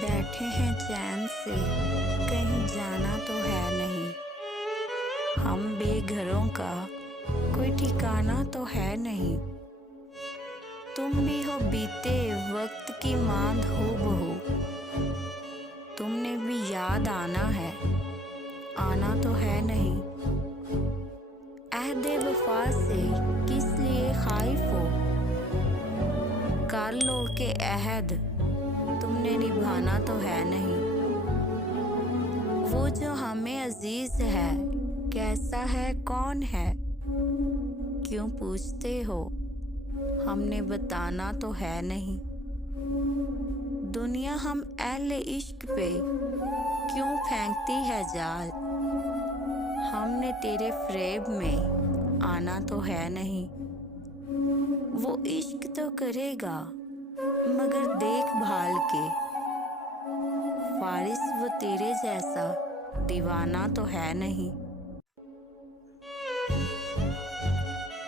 बैठे हैं चैन से, कहीं जाना तो है नहीं। हम बेघरों का कोई ठिकाना तो है नहीं। तुम भी हो बीते वक्त की मांद हूबहू। तुमने भी याद आना है, आना तो है नहीं। अहदे वफा से किस लिए खाइफ हो? कर लो के अहद तुमने निभाना तो है नहीं। वो जो हमें अजीज है, कैसा है, कौन है? क्यों पूछते हो? हमने बताना तो है नहीं। दुनिया हम अहले इश्क पे क्यों फेंकती है जाल? हमने तेरे फ्रेब में आना तो है नहीं। वो इश्क तो करेगा मगर देखभाल के। फारिस वो तेरे जैसा दीवाना तो है नहीं।